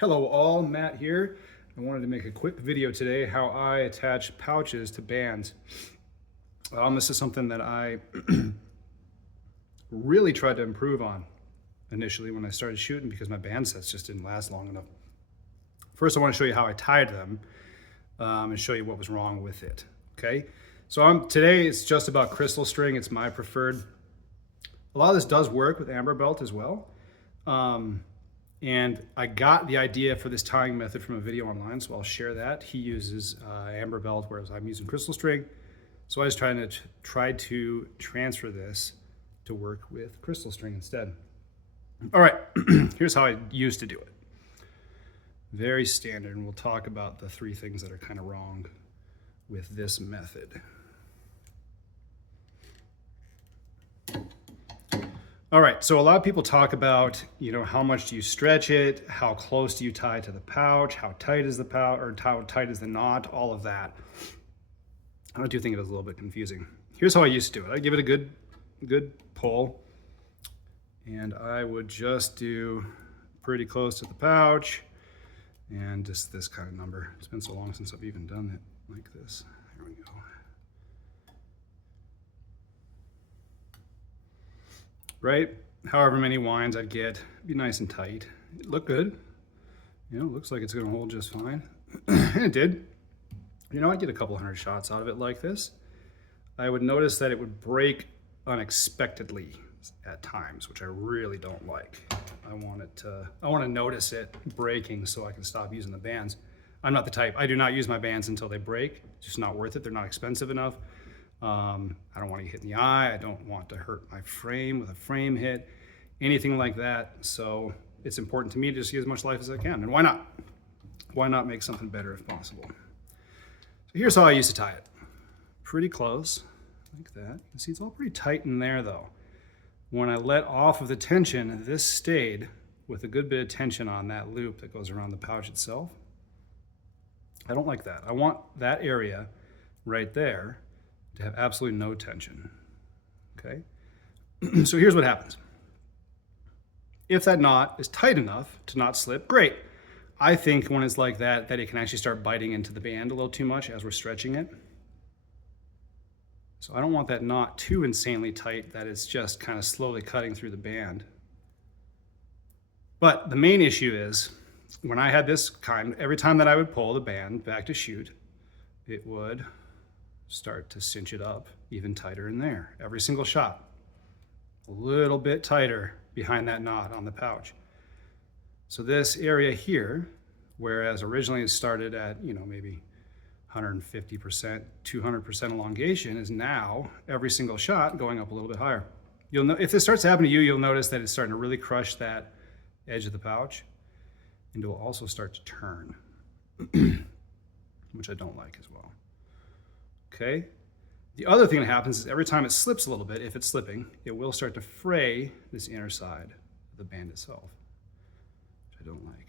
Hello all, Matt here. I wanted to make a quick video today how I attach pouches to bands. This is something that I really tried to improve on initially when I started shooting because my band sets just didn't last long enough. First, I want to show you how I tied them and show you what was wrong with it. Okay, so today it's just about crystal string. It's my preferred. A lot of this does work with amber belt as well. And I got the idea for this tying method from a video online, so I'll share that. He uses amber belt, whereas I'm using crystal string. So I was trying to transfer this to work with crystal string instead. All right, here's how I used to do it. Very standard, and we'll talk about the three things that are kind of wrong with this method. All right, so a lot of people talk about, how much do you stretch it? How close do you tie to the pouch? How tight is the pouch, or how tight is the knot? All of that. I do think it was a little bit confusing. Here's how I used to do it. I'd give it a good pull, and I would just do pretty close to the pouch, and just this kind of number. It's been so long since I've even done it like this. Here we go. Right? However many winds I'd get, be nice and tight. It looked good. Looks like it's gonna hold just fine. And it did. I'd get a couple hundred shots out of it like this. I would notice that it would break unexpectedly at times, which I really don't like. I want to notice it breaking so I can stop using the bands. I'm not the type, I do not use my bands until they break. It's just not worth it. They're not expensive enough. I don't want to get hit in the eye. I don't want to hurt my frame with a frame hit, anything like that. So it's important to me to just get as much life as I can. And why not? Why not make something better if possible? So here's how I used to tie it. Pretty close, like that. You can see it's all pretty tight in there though. When I let off of the tension, this stayed with a good bit of tension on that loop that goes around the pouch itself. I don't like that. I want that area right there to have absolutely no tension, okay? So here's what happens. If that knot is tight enough to not slip, great. I think when it's like that it can actually start biting into the band a little too much as we're stretching it. So I don't want that knot too insanely tight that it's just kind of slowly cutting through the band. But the main issue is, when I had this kind, every time that I would pull the band back to shoot, it would start to cinch it up even tighter in there. Every single shot, a little bit tighter behind that knot on the pouch. So this area here, whereas originally it started at, maybe 150%, 200% elongation, is now every single shot going up a little bit higher. You'll know, if this starts happening to you, you'll notice that it's starting to really crush that edge of the pouch, and it will also start to turn, which I don't like as well. Okay. The other thing that happens is every time it slips a little bit, if it's slipping, it will start to fray this inner side of the band itself, which I don't like.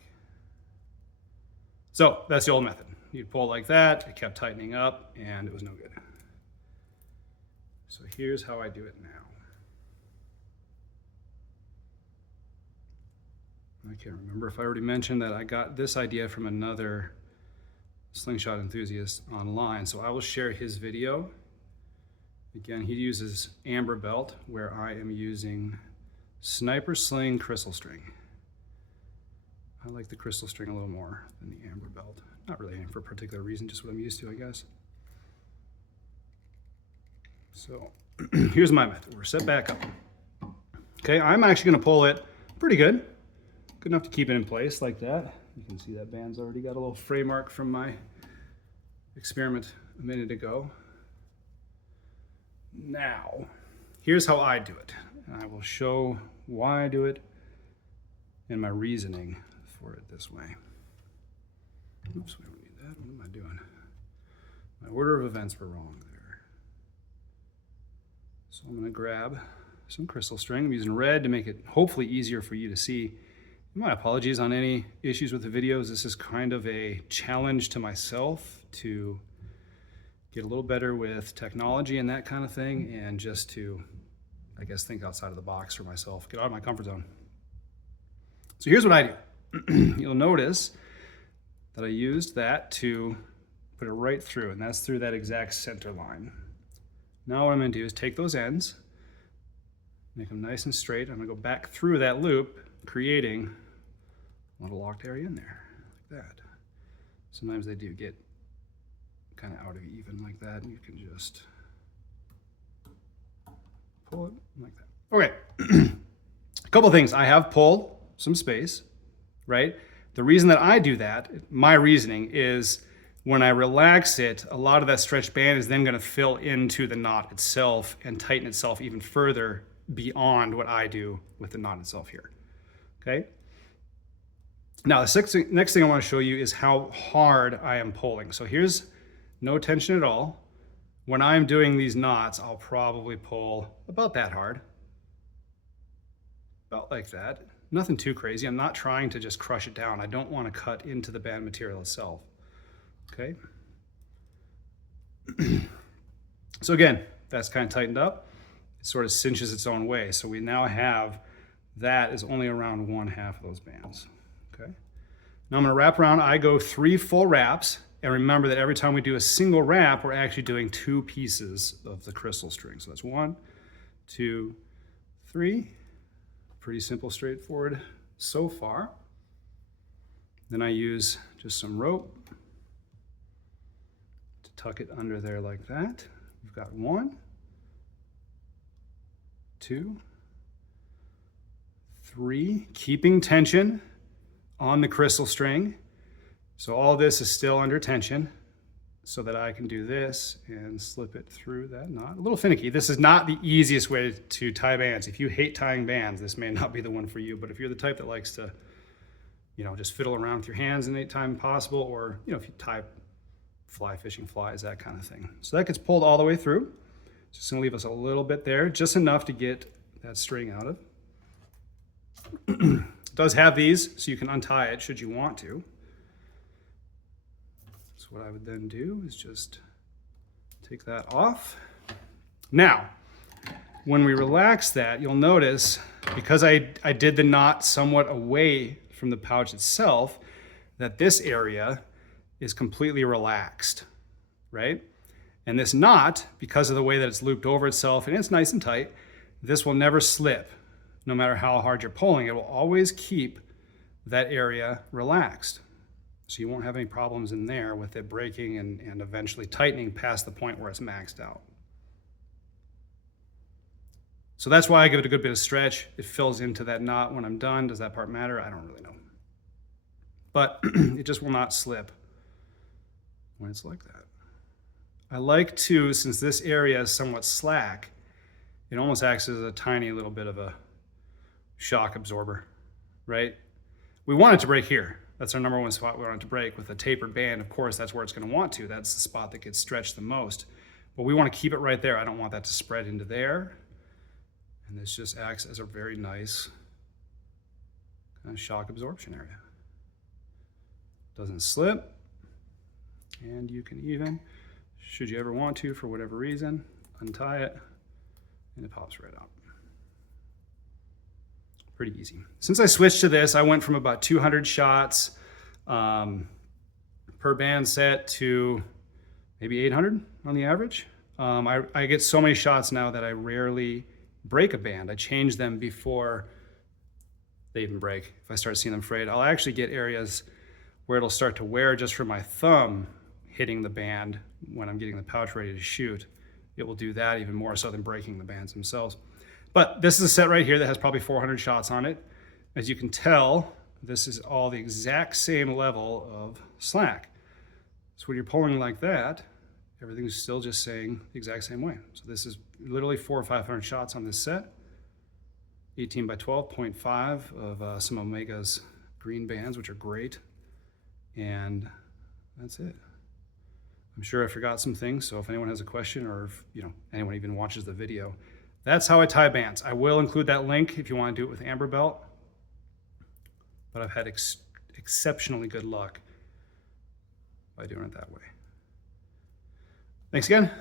So that's the old method. You'd pull like that, it kept tightening up, and it was no good. So here's how I do it now. I can't remember if I already mentioned that I got this idea from another slingshot enthusiast online, so I will share his video. Again, he uses amber belt, where I am using sniper sling crystal string. I like the crystal string a little more than the amber belt. Not really for a particular reason, just what I'm used to, I guess. So here's my method. We're set back up. Okay, I'm actually gonna pull it pretty good. Good enough to keep it in place like that. You can see that band's already got a little fray mark from my experiment a minute ago. Now, here's how I do it. And I will show why I do it and my reasoning for it this way. Oops, we don't need that. What am I doing? My order of events were wrong there. So I'm gonna grab some crystal string. I'm using red to make it hopefully easier for you to see. My apologies on any issues with the videos. This is kind of a challenge to myself to get a little better with technology and that kind of thing, and just to, I guess, think outside of the box for myself, get out of my comfort zone. So here's what I do. you'll notice that I used that to put it right through, and that's through that exact center line. Now what I'm going to do is take those ends, make them nice and straight. I'm going to go back through that loop, creating a little locked area in there, like that. Sometimes they do get kind of out of even like that, and you can just pull it like that. Okay, a couple things. I have pulled some space, right? The reason that I do that, my reasoning, is when I relax it, a lot of that stretched band is then going to fill into the knot itself and tighten itself even further beyond what I do with the knot itself here. Okay? Now, the next thing I want to show you is how hard I am pulling. So here's no tension at all. When I'm doing these knots, I'll probably pull about that hard. About like that. Nothing too crazy. I'm not trying to just crush it down. I don't want to cut into the band material itself. Okay. So again, that's kind of tightened up. It sort of cinches its own way. So we now have that is only around 1/2 of those bands. Okay. Now I'm going to wrap around. I go 3 full wraps. And remember that every time we do a single wrap, we're actually doing 2 pieces of the crystal string. So that's 1, 2, 3. Pretty simple, straightforward so far. Then I use just some rope to tuck it under there like that. We've got 1, 2, 3, keeping tension on the crystal string. So all this is still under tension so that I can do this and slip it through that knot. A little finicky. This is not the easiest way to tie bands. If you hate tying bands, this may not be the one for you, but if you're the type that likes to, just fiddle around with your hands any time possible, or, if you tie fly fishing flies, that kind of thing. So that gets pulled all the way through. Just gonna leave us a little bit there, just enough to get that string out of. It does have these, so you can untie it should you want to. So what I would then do is just take that off. Now, when we relax that, you'll notice, because I did the knot somewhat away from the pouch itself, that this area is completely relaxed, right? And this knot, because of the way that it's looped over itself and it's nice and tight, this will never slip. No matter how hard you're pulling, it will always keep that area relaxed. So you won't have any problems in there with it breaking and eventually tightening past the point where it's maxed out. So that's why I give it a good bit of stretch. It fills into that knot when I'm done. Does that part matter? I don't really know. But it just will not slip when it's like that. I like to, since this area is somewhat slack, it almost acts as a tiny little bit of a shock absorber, right? We want it to break here. That's our number one spot we want it to break. With a tapered band, of course, that's where it's going to want to. That's the spot that gets stretched the most. But we want to keep it right there. I don't want that to spread into there. And this just acts as a very nice kind of shock absorption area. Doesn't slip. And you can even, should you ever want to, for whatever reason, untie it, and it pops right out. Pretty easy. Since I switched to this, I went from about 200 shots per band set to maybe 800 on the average. I get so many shots now that I rarely break a band. I change them before they even break. If I start seeing them frayed, I'll actually get areas where it'll start to wear just from my thumb hitting the band when I'm getting the pouch ready to shoot. It will do that even more so than breaking the bands themselves. But this is a set right here that has probably 400 shots on it. As you can tell, this is all the exact same level of slack. So when you're pulling like that, everything's still just saying the exact same way. So this is literally 400 or 500 shots on this set. 18 by 12, 0.5 of some Omega's green bands, which are great. And that's it. I'm sure I forgot some things, so if anyone has a question, or if anyone even watches the video, that's how I tie bands. I will include that link if you want to do it with amber belt, but I've had exceptionally good luck by doing it that way. Thanks again.